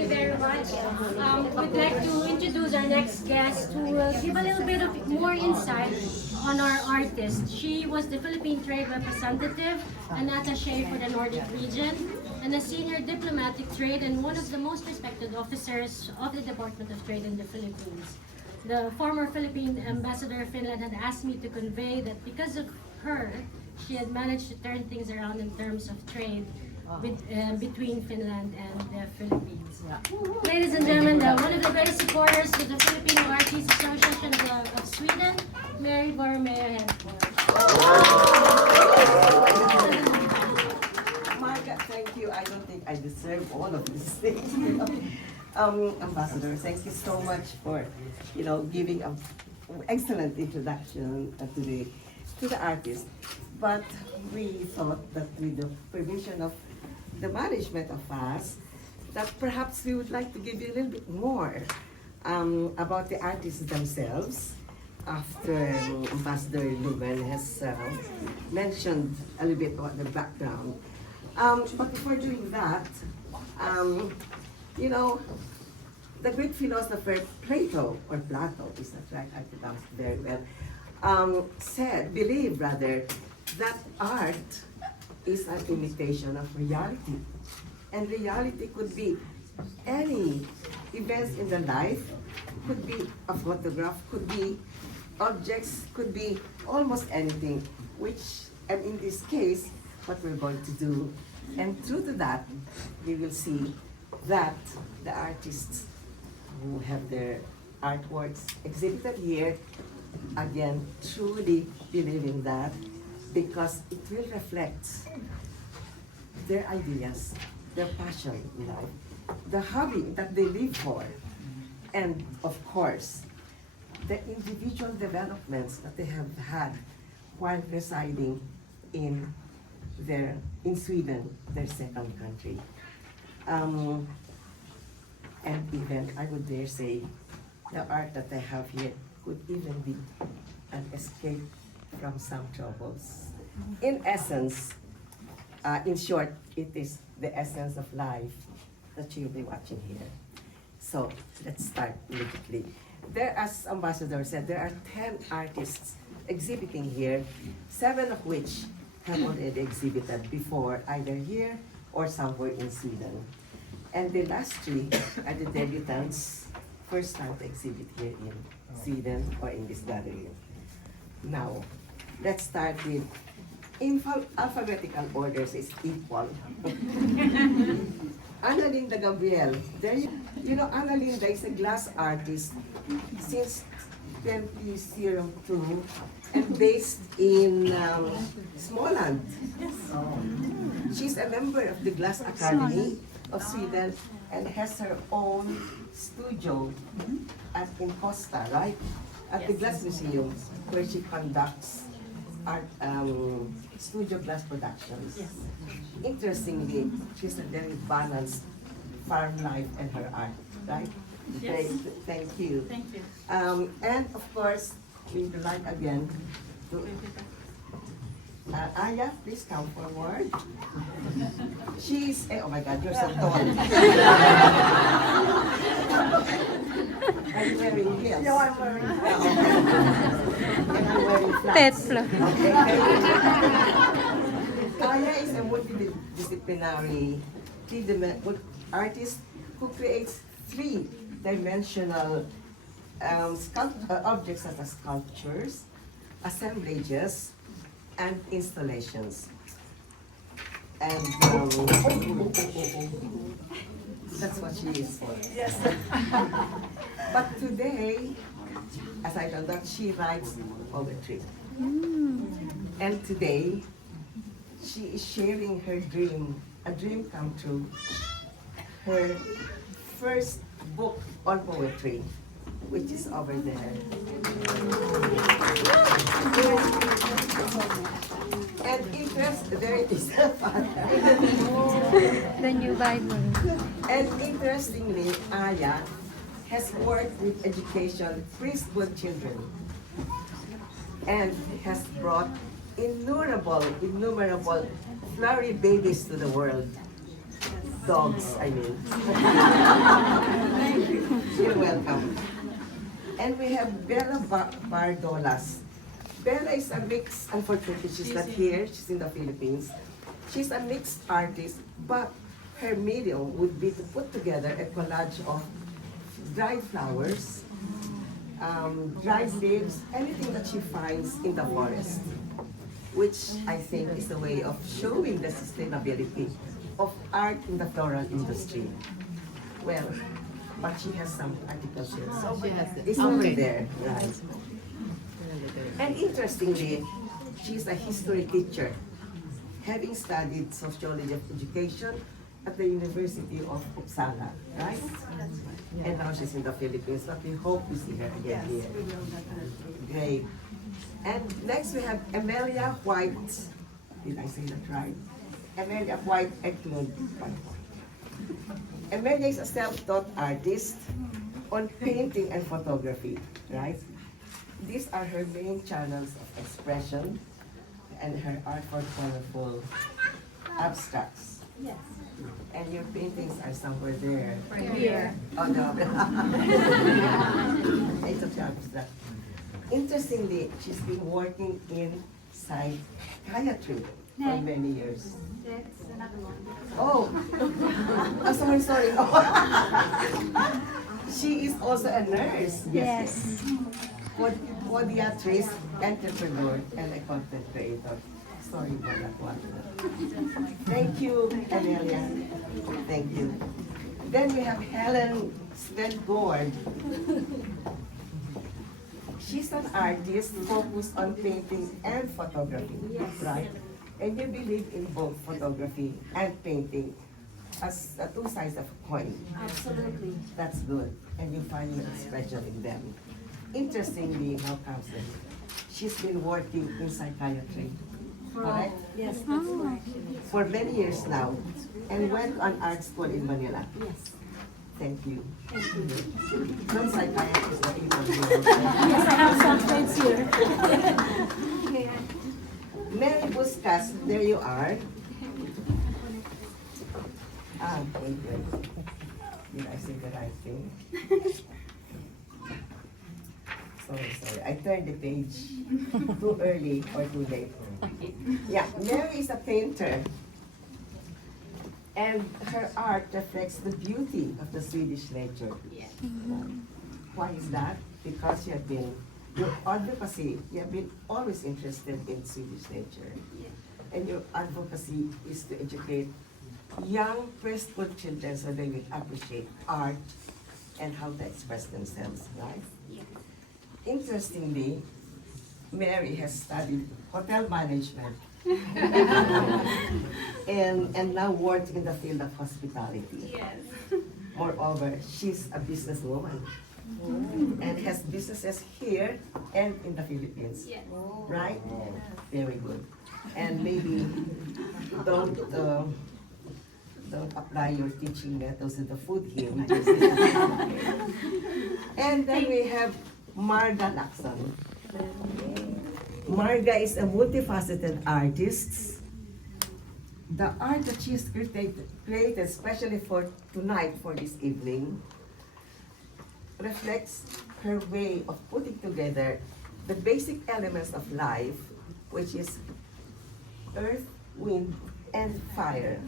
you very much. We'd like to introduce our next guest who will give a little bit of more insight on our artist. She was the Philippine Trade Representative, an attache for the Nordic region, and a senior diplomatic trade and one of the most respected officers of the Department of Trade in the Philippines. The former Philippine ambassador of Finland had asked me to convey that because of her, she had managed to turn things around in terms of trade between Finland and the Philippines. Ladies and gentlemen, one of the greatest supporters of the Filipino Artists Association of Sweden, Mary Borromeo Hedfors. Marga, thank you. I don't think I deserve all of these things. Ambassador, thank you so much for, giving an excellent introduction to the artist. But we thought that with the permission of the management of us, that perhaps we would like to give you a little bit more about the artists themselves after Ambassador Lumen has mentioned a little bit about the background. But before doing that, the great philosopher Plato, is that right? I pronounced it very well, believed rather, that art is an imitation of reality. And reality could be any events in the life, could be a photograph, could be objects, could be almost anything, and in this case, what we're going to do. And through to that, we will see that the artists who have their artworks exhibited here, again, truly believe in that, because it will reflect their ideas, their passion in life, the hobby that they live for, and of course, the individual developments that they have had while residing in Sweden, their second country. And even, I would dare say, the art that they have here could even be an escape from some troubles. In essence, in short, it is the essence of life that you'll be watching here. So let's start immediately. As Ambassador said, there are 10 artists exhibiting here, 7 of which have already exhibited before, either here or somewhere in Sweden. And the last 3 are the debutants, first time to exhibit here in Sweden or in this gallery. Now, let's start with, in alphabetical orders is equal. Analinda Gabriel. Analinda is a glass artist since 2002 and based in Småland. She's a member of the Glass Academy of Sweden and has her own studio in Costa, right? At the Glass Museum, where she conducts art, studio glass productions. Yes. Interestingly, she's a very balanced farm life and her art, right? Yes. Thank you. Thank you. And of course, we would like again to Aya, please come forward. She's, oh my God, you're so tall. Are you wearing heels? No, I'm wearing flats. And I'm wearing flats. Okay. Aya is a multidisciplinary artist who creates 3-dimensional objects such as sculptures, assemblages, and installations. And that's what she is for. Yes. But today, as I found out, she writes poetry. And today, she is sharing her dream, a dream come true, her first book on poetry, which is over there. And there it is. The new Bible. And interestingly, Aya has worked with education preschool children and has brought innumerable flowery babies to the world. Dogs, I mean. You're welcome. And we have Bella Bardolas. Bella is a mix, unfortunately she's not here, she's in the Philippines. She's a mixed artist, but her medium would be to put together a collage of dried flowers, dried leaves, anything that she finds in the forest, which I think is a way of showing the sustainability of art in the floral industry. Well, but she has some articles here, so it's over there, right? And interestingly, she's a history teacher, having studied sociology of education at the University of Uppsala, right? And now she's in the Philippines, but we hope we see her again here. Great. And next we have Amelia White. Did I say that right? Amelia White Eklund. Amelia is a self-taught artist on painting and photography, right? These are her main channels of expression, and her art for colorful abstracts. Yes. And your paintings are somewhere there. Right here. Oh no. It's a abstract. Interestingly, she's been working in psychiatry for many years. That's another one. Oh, oh sorry. She is also a nurse. Yes. Podiatrist, entrepreneur, and a content creator. Sorry for that one. Thank you, Amelia. Thank you. Then we have Helen Svedgård. She's an artist focused on painting and photography, right? And you believe in both photography and painting as two sides of a coin. Absolutely. That's good. And you find your expression in them. Interestingly, how comes it? She's been working in psychiatry, correct? Yes, that's correct. For many years now, and went to an art school in Manila. Yes. Thank you. Thank you. Some psychiatrists are people here. Yes, I have some friends here. Mary Buscas, there you are. Wait. Did I say the right thing? Sorry. I turned the page too early or too late. Yeah, Mary is a painter. And her art reflects the beauty of the Swedish nature. Yes. Why is that? Because you have been, your advocacy, you have been always interested in Swedish nature. And your advocacy is to educate young preschool children so they will appreciate art and how to express themselves, right? Yes. Interestingly, Mary has studied hotel management and now works in the field of hospitality. Yes. Moreover, she's a businesswoman and has businesses here and in the Philippines. Yes. Right? Very good. And maybe don't apply your teaching methods to the food here. And then we have Marga Lacson. Marga is a multifaceted artist. The art that she has created especially for tonight, for this evening, reflects her way of putting together the basic elements of life, which is earth, wind, and fire.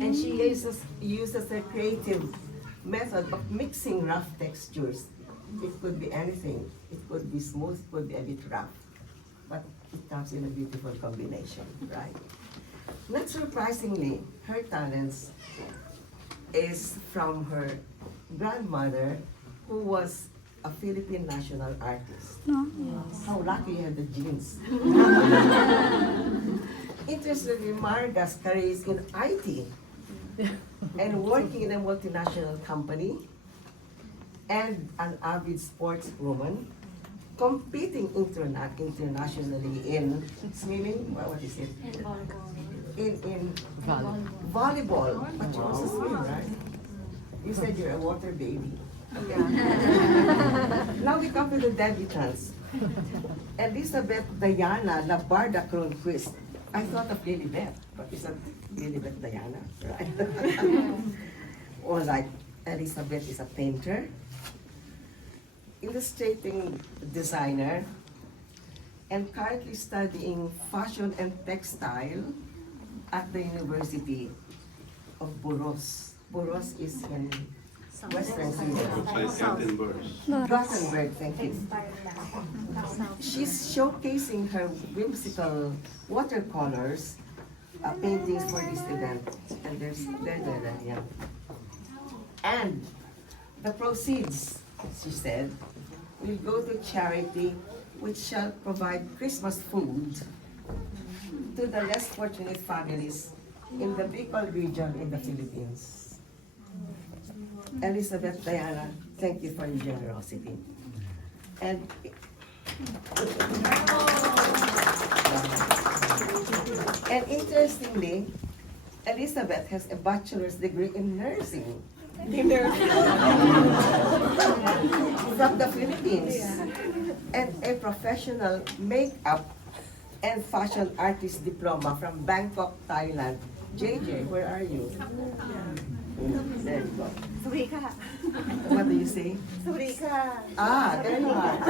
And she uses a creative method of mixing rough textures. It could be anything. It could be smooth, it could be a bit rough. But it comes in a beautiful combination, right? Not surprisingly, her talents is from her grandmother, who was a Philippine national artist. How lucky you have the genes. Interestingly, Marga's career is in IT and working in a multinational company and an avid sportswoman, competing internationally in swimming. What is it? And volleyball. In volleyball. But you also swim, right? You said you're a water baby. Now we come to the debutants. Elizabeth Diana Labarda Cronquist, I thought of Lilibet, but isn't Lilibet Diana, right? Or like Elizabeth is a painter, illustrating designer, and currently studying fashion and textile at the University of Burros. Burros is in Western Sweden. Gothenburg, thank you. She's showcasing her whimsical watercolors paintings for this event. And there, yeah. And the proceeds, she said, will go to charity which shall provide Christmas food to the less fortunate families in the Bicol region in the Philippines. Elizabeth Diana, thank you for your generosity. And interestingly, Elizabeth has a bachelor's degree in nursing from the Philippines and a professional makeup and fashion artist diploma from Bangkok, Thailand. JJ, where are you? There you go. Surika. What do you say? Surika. Ah, there you are.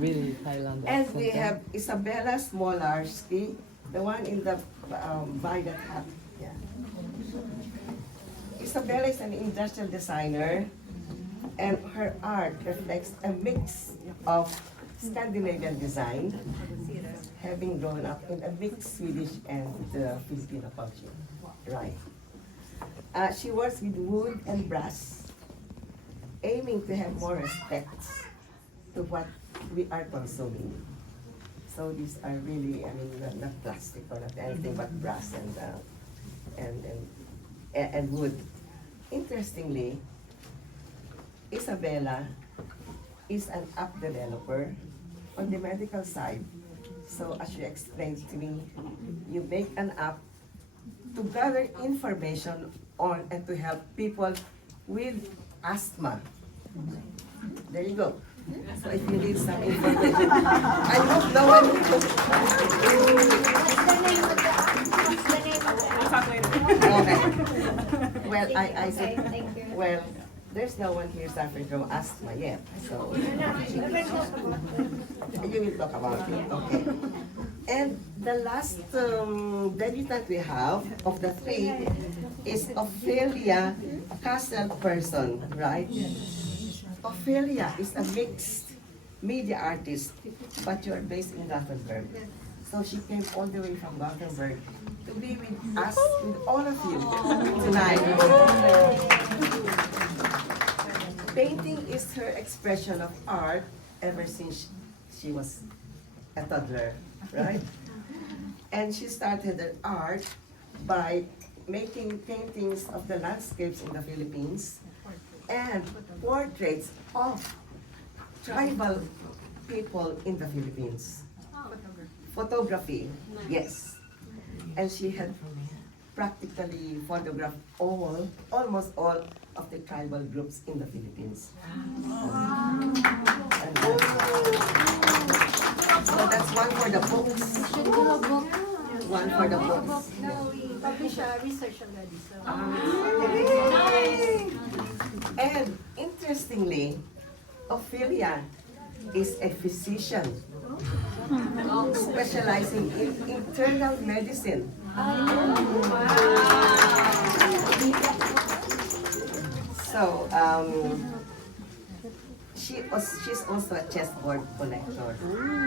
Really Thailand. And we have Isabella Smolarski, the one in the violet hat. Yeah. Isabella is an industrial designer, and her art reflects a mix of Scandinavian design, having grown up in a mixed Swedish and Filipino culture. Right. She works with wood and brass, aiming to have more respect to what we are consuming. So these are really, I mean, not plastic or not anything but brass and wood. Interestingly, Isabella is an app developer on the medical side. So as she explained to me, you make an app to gather information on and to help people with asthma. There you go. So if you need some information, I hope no one. Okay. Well, I said, well, there's no one here suffering from asthma yet, so you will talk about it. Okay. And the last debutant we have of the three is Ophelia Castle-Person, right? Ophelia is a mixed media artist, but you are based in Gothenburg. So she came all the way from Gothenburg to be with us, with all of you tonight. Painting is her expression of art ever since she was a toddler, right? And she started her art by making paintings of the landscapes in the Philippines and portraits of tribal people in the Philippines. Photography, yes. And she had practically photographed almost all of the tribal groups in the Philippines. So that's one for the books. Should do a book. One for the books. No, we publish a research already. So. And interestingly, Ophelia is a physician specializing in internal medicine. So she's also a chessboard collector.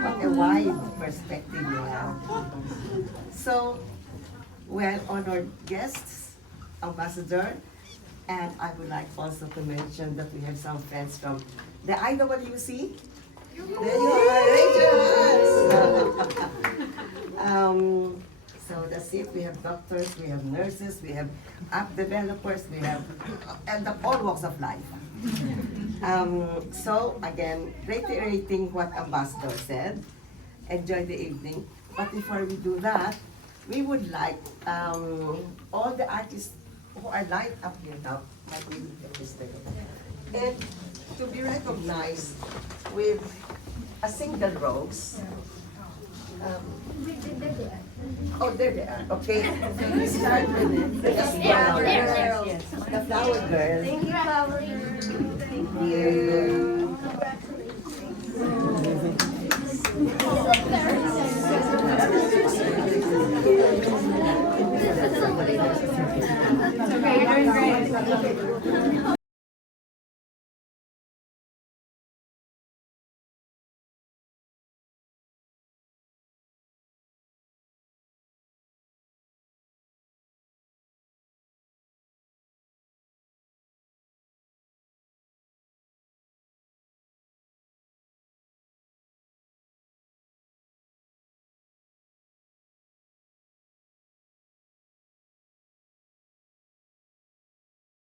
What a wide perspective you have. So, well-honored guests, ambassador, and I would like also to mention that we have some friends from the IWC. There you are, Rangers! So that's it. We have doctors, we have nurses, we have app developers, we have and all walks of life. So again, reiterating what Ambassador said, enjoy the evening. But before we do that, we would like all the artists who are lined up here now, and to be recognized with a single rose. Oh, there they are. Okay. We start with the flower girl. The flower girl. Thank you, Flower. Thank you. Okay, you're doing great.